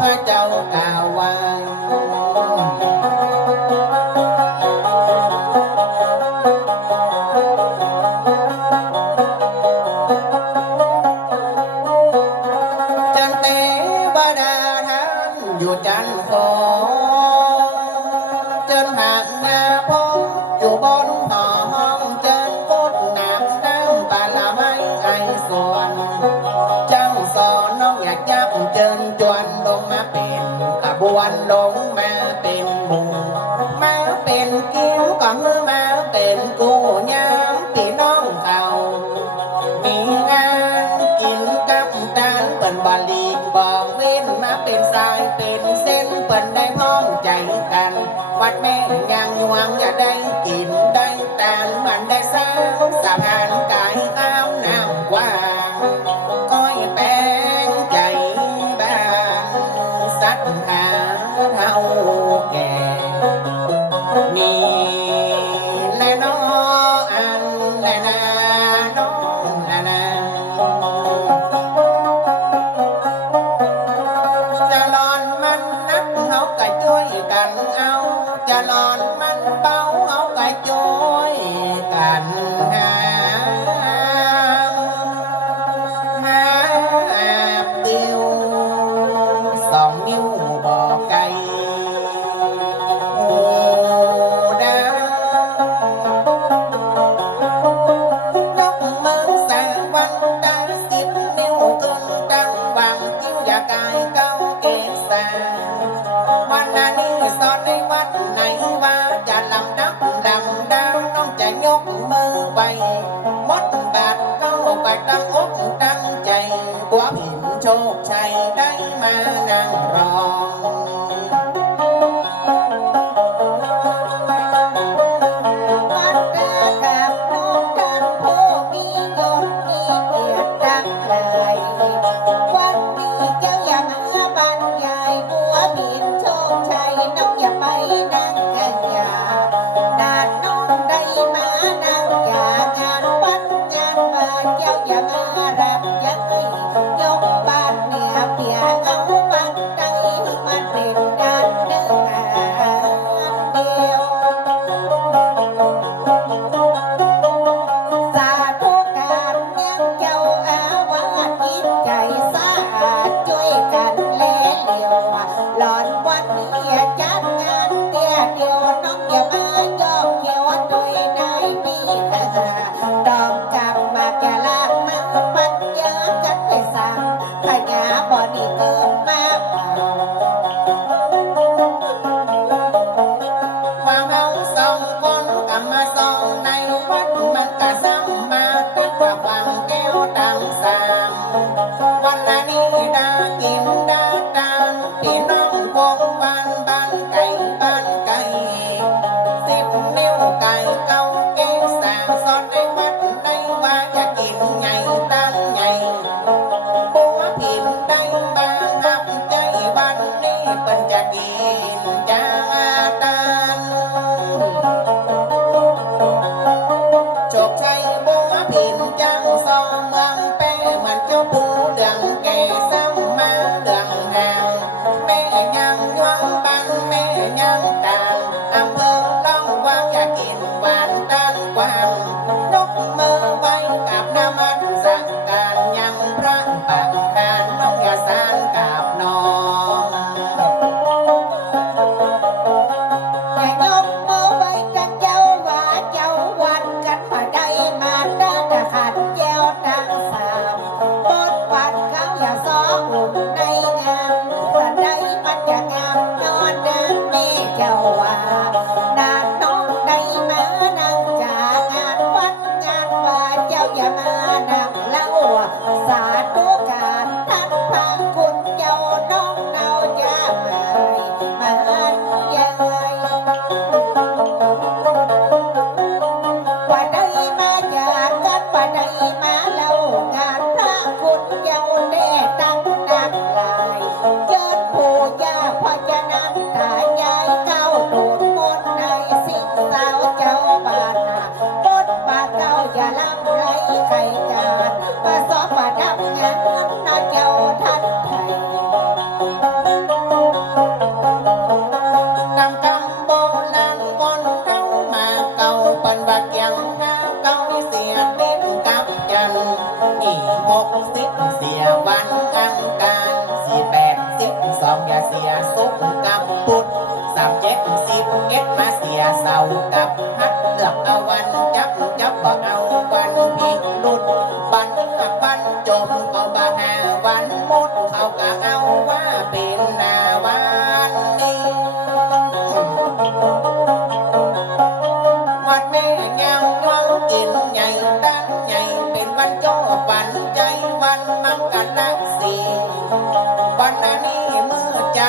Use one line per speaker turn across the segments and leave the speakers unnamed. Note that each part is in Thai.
พระเจ้ากล่าว สร้างเป็นเส้นเปิ่นได้พ้องใจกัน วัดแม่ยางยวงจะได้กินได้แต่มัน
ได้สร้างสะ
พานกายเอา my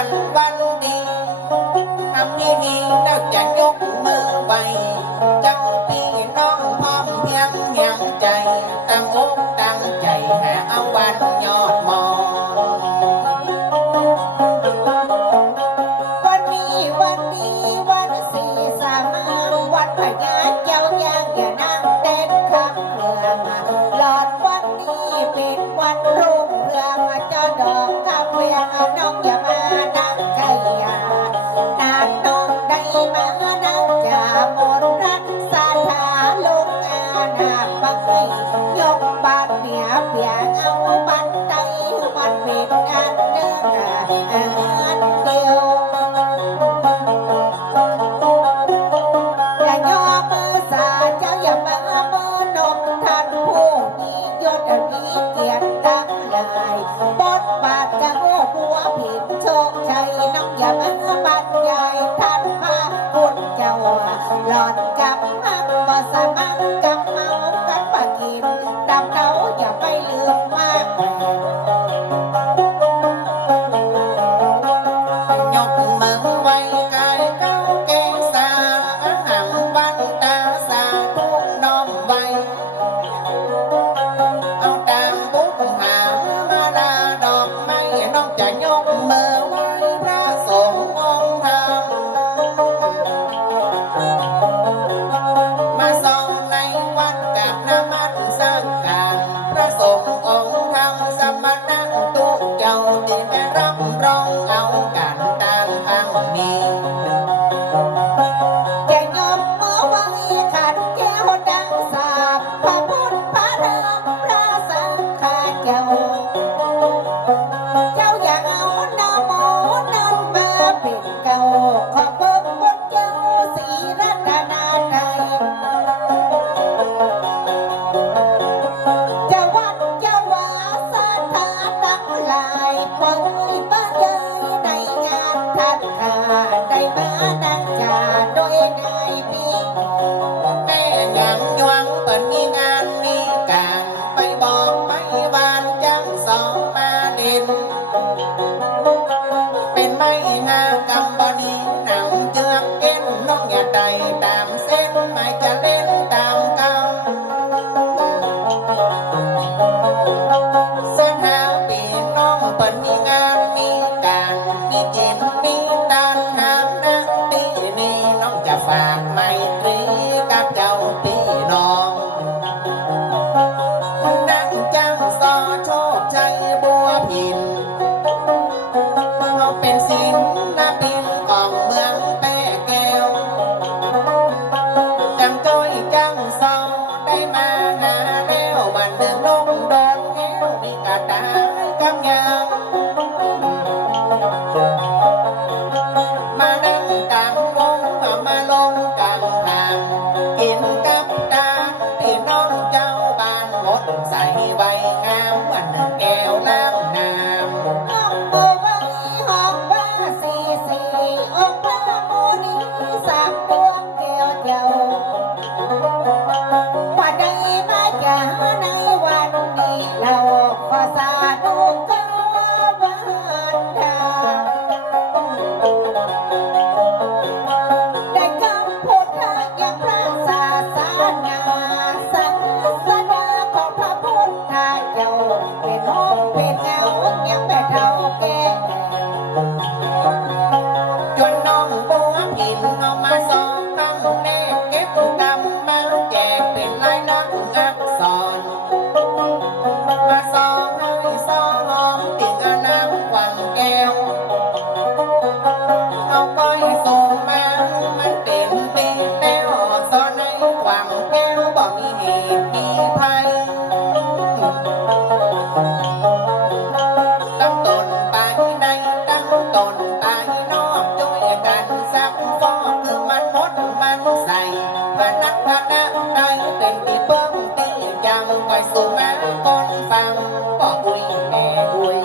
วันวันดีทำดีดีแล้วจะยกมือไปจังพี่น้องพร้อมยังยังใจตั้งอกตั้งใจแห่เอาวันยอดมอ
วันนี้วันนี้วันสี่สามวันพญาเจ้ายังอย่านั่งเต้นข้างเรือมาหลอด
วันนี้เป็น
วันรุ่งเรื
องเจ้าดอกคำเรียงน้อง
อ
ย่ามา Oh. blessing. đời xuống má con phàm bỏ quỳnh mẹ quỳnh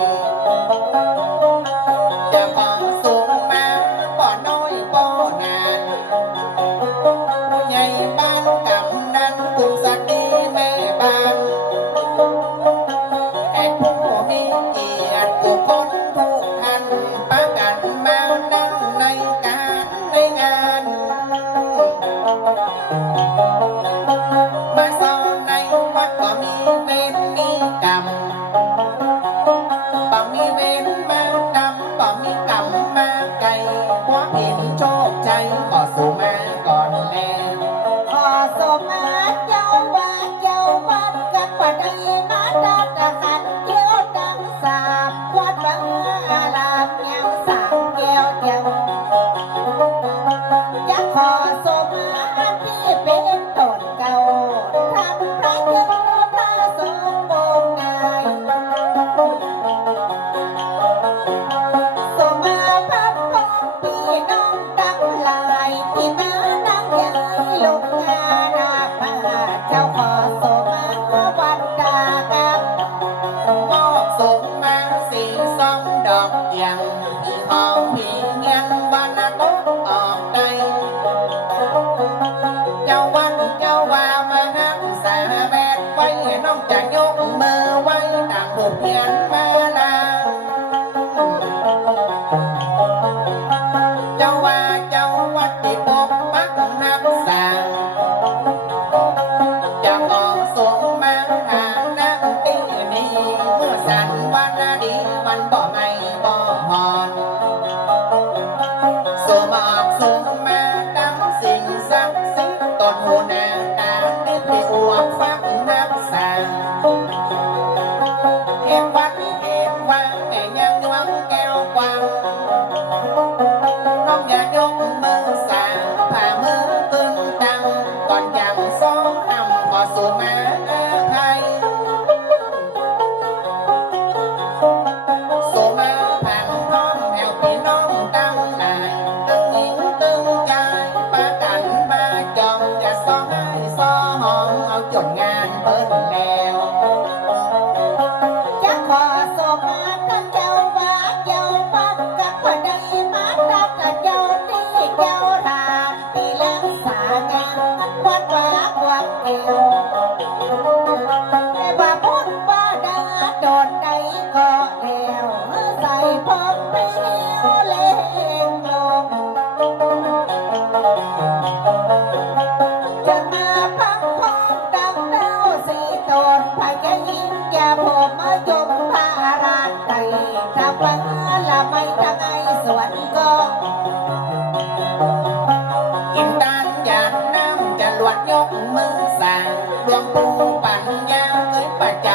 compartir.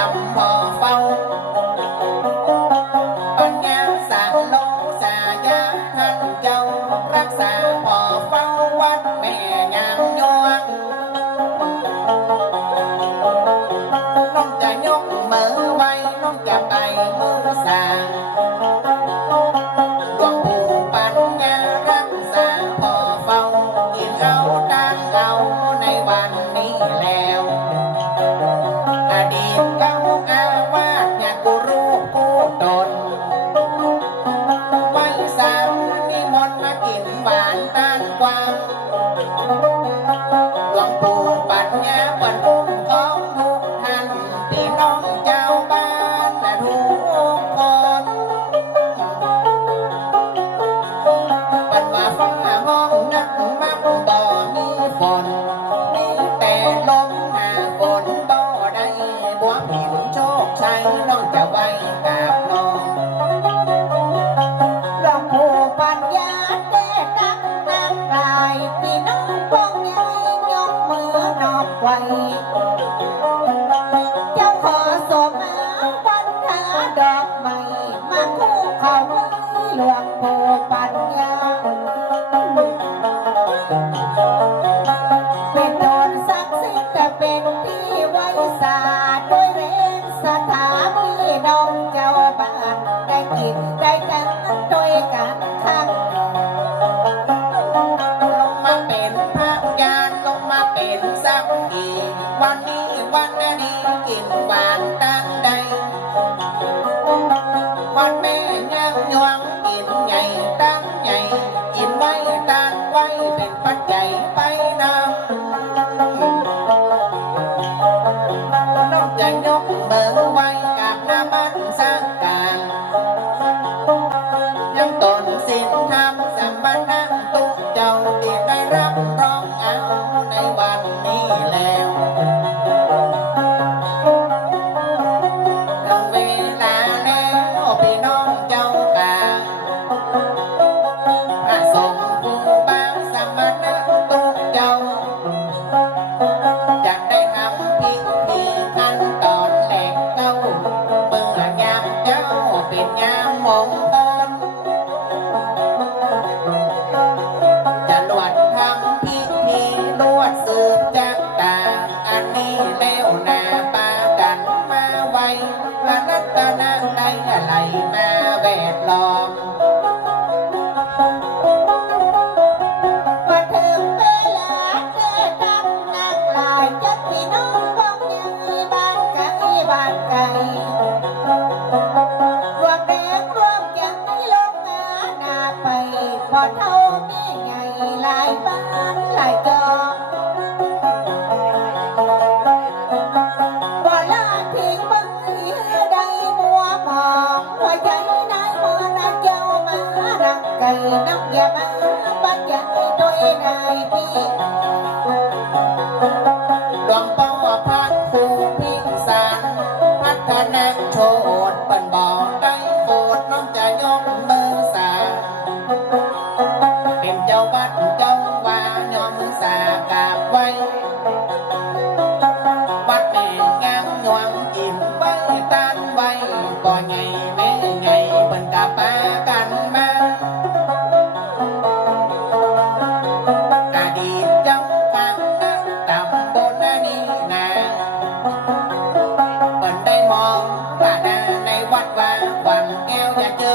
One girl chơi.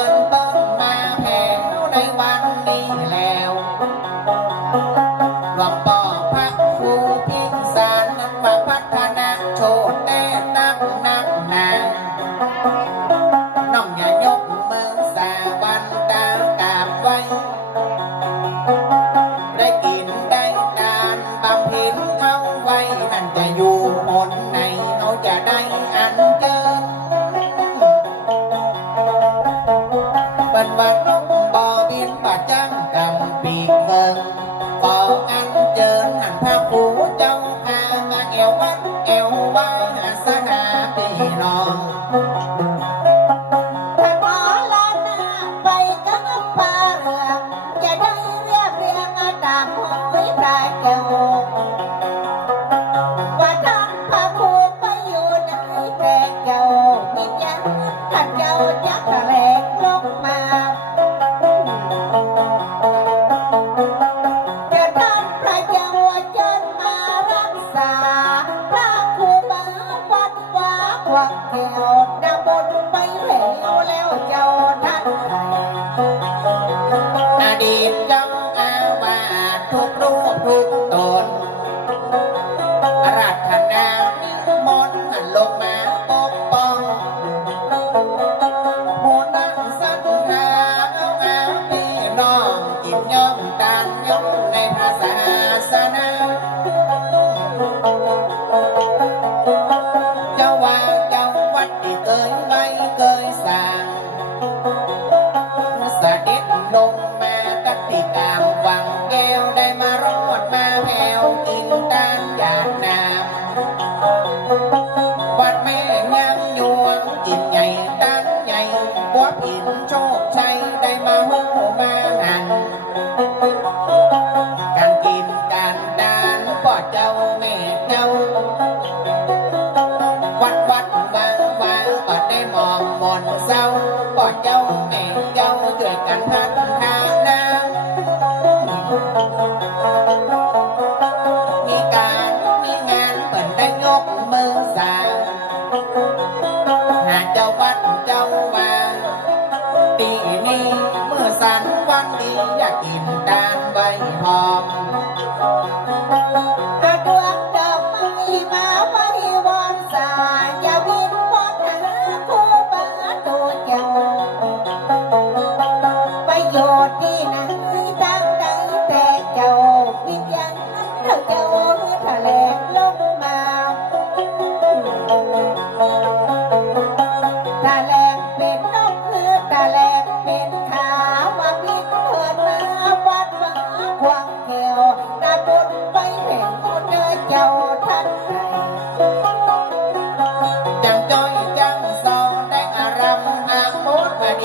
backpack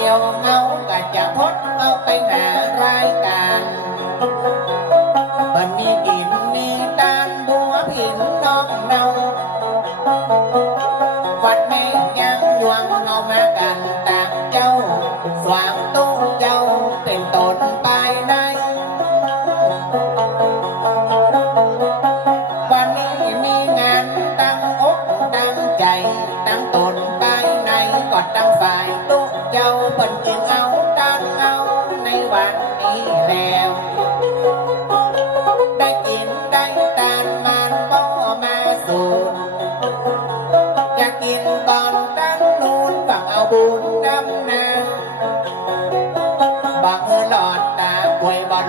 ยวเงากะ
จะ
พ้นเอาไปหารายการ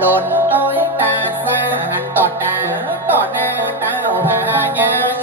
ห
ล่นต้อย
ตาสาหันตอดตาตอ
ดน้าเต้า
พญา